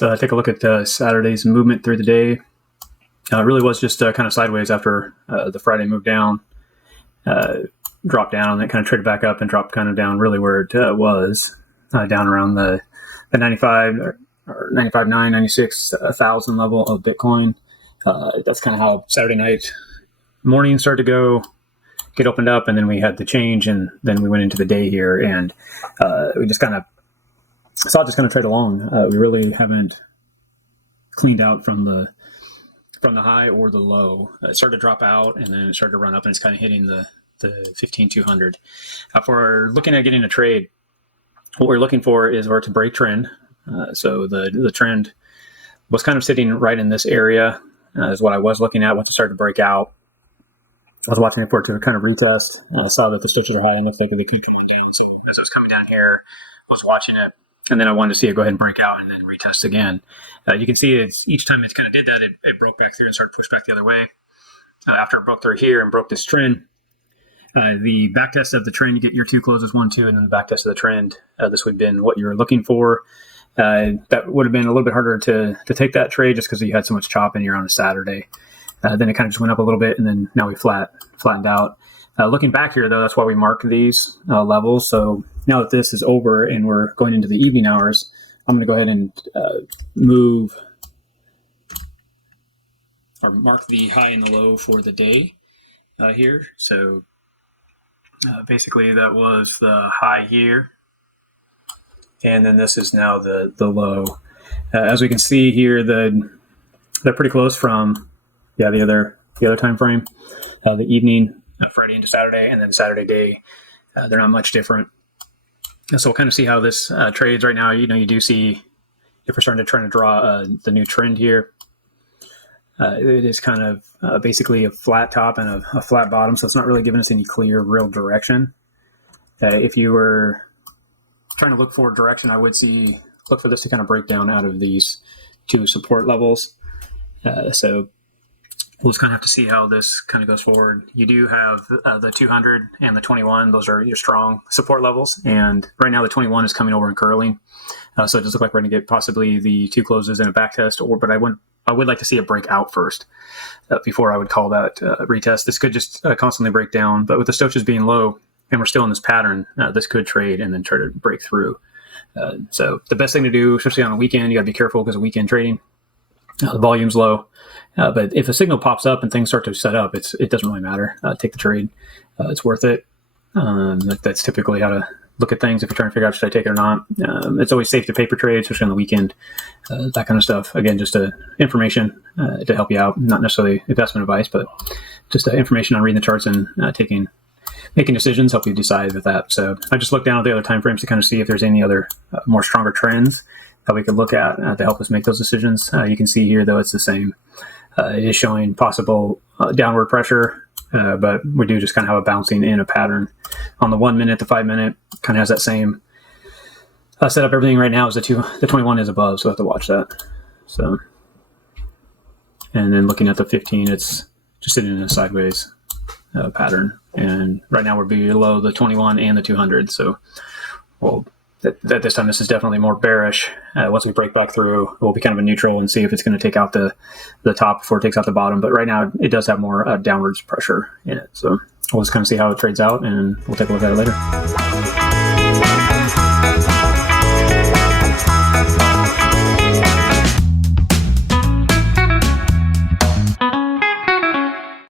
let's take a look at Saturday's movement through the day. It really was just kind of sideways after the Friday move down, dropped down, and then kind of traded back up and dropped kind of down really where it was, down around the 95 or 95.9, 96,000 level of Bitcoin. That's kind of how Saturday night morning started to go, get opened up, and then we had the change, and then we went into the day here, and we just kind of saw it just kind of trade along. We really haven't cleaned out from the high or the low. It started to drop out, and then it started to run up, and it's kind of hitting the 15,200. For looking at getting a trade, what we're looking for is where to break trend. So the trend was kind of sitting right in this area, is what I was looking at once it started to break out. I was watching it for it to kind of retest. I saw that the stitches are high and looks like they keep coming down. So as it was coming down here, I was watching it, and then I wanted to see it go ahead and break out and then retest again. You can see each time it kind of did that, it broke back through and started to push back the other way. After it broke through here and broke this trend, the back test of the trend, you get your two closes, 1, 2, and then the back test of the trend. This would have been what you were looking for. That would have been a little bit harder to take that trade just because you had so much chop in here on a Saturday. Then it kind of just went up a little bit, and then now we flattened out. Looking back here, though, that's why we marked these levels. So now that this is over and we're going into the evening hours, I'm going to go ahead and move or mark the high and the low for the day here. So basically that was the high here, and then this is now the low. As we can see here, they're pretty close from the other time frame, the evening, Friday into Saturday, and then Saturday day. They're not much different. And so we'll kind of see how this trades right now. You do see if we're starting to try to draw the new trend here. It is kind of basically a flat top and a flat bottom, so it's not really giving us any clear, real direction. If you were trying to look for direction, I would look for this to kind of break down out of these two support levels. So we'll just kind of have to see how this kind of goes forward. You do have the 200 and the 21. Those are your strong support levels. And right now the 21 is coming over and curling. So it does look like we're going to get possibly the two closes and a back test. But I would like to see it break out first before I would call that retest. This could just constantly break down. But with the stochages being low and we're still in this pattern, this could trade and then try to break through. So the best thing to do, especially on a weekend, you got to be careful because of weekend trading. The volume's low. But if a signal pops up and things start to set up, it doesn't really matter. Take the trade. It's worth it. That's typically how to look at things if you're trying to figure out should I take it or not. It's always safe to paper trade, especially on the weekend, that kind of stuff. Again, just information to help you out, not necessarily investment advice, but just information on reading the charts and making decisions, help you decide with that. So I just looked down at the other time frames to kind of see if there's any other more stronger trends that we could look at to help us make those decisions. You can see here, though, it's the same. It is showing possible downward pressure, but we do just kind of have a bouncing in a pattern. On the 1 minute, the 5 minute kind of has that same setup. Everything right now is the 21 is above, so I have to watch that. So, and then looking at the 15, it's just sitting in a sideways pattern. And right now we're below the 21 and the 200. So, at this time, this is definitely more bearish. Once we break back through, we'll be kind of a neutral and see if it's going to take out the top before it takes out the bottom. But right now, it does have more downwards pressure in it. So we'll just kind of see how it trades out, and we'll take a look at it later.